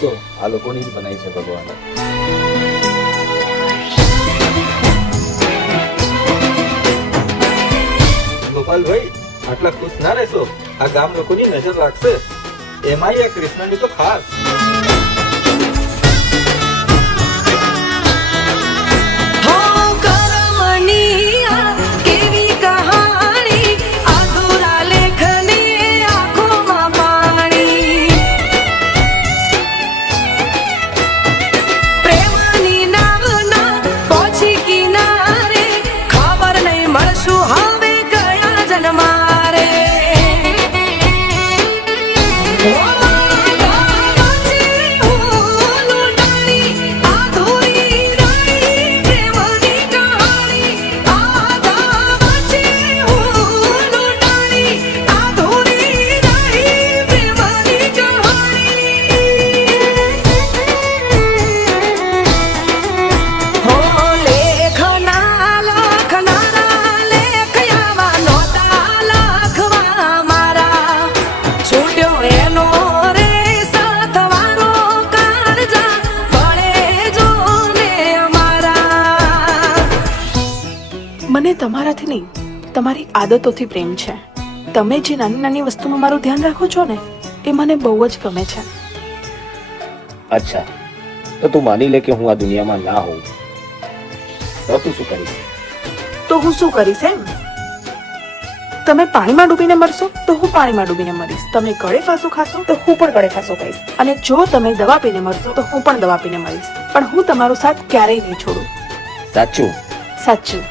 તો આ લોકોની જ બનાવી છે ભગવાને. ગોપાલભાઈ, આટલા ખુશ ના રહેશો. આ ગામ લોકોની નજર રાખશે, એમાંય આ કૃષ્ણની તો ખાસ. મને તમારાથી નહીં, તમારી આદતોથી પ્રેમ છે. તમે જે નાની નાની વસ્તુમાં મારું ધ્યાન રાખો છો ને, એ મને બહુ જ ગમે છે. અચ્છા, તો તું માની લે કે હું આ દુનિયામાં ના હોઉં તો તું શું કરીશ? તો હું શું કરીશ એમ? તમે પાણીમાં ડૂબીને મરશો તો હું પાણીમાં ડૂબીને મરીશ. તમે ગળે ફાંસો ખાશો તો હું પણ ગળે ફાંસો ખાઈશ. અને જો તમે દવા પીને મરશો તો હું પણ દવા પીને મરીશ. પણ હું તમારો સાથ ક્યારેય નહીં છોડું. સાચું? સાચું.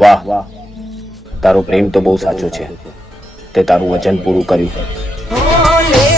વાહ વાહ, તારો પ્રેમ તો બહુ સાચો છે. તે તારું વચન પૂરું કર્યું.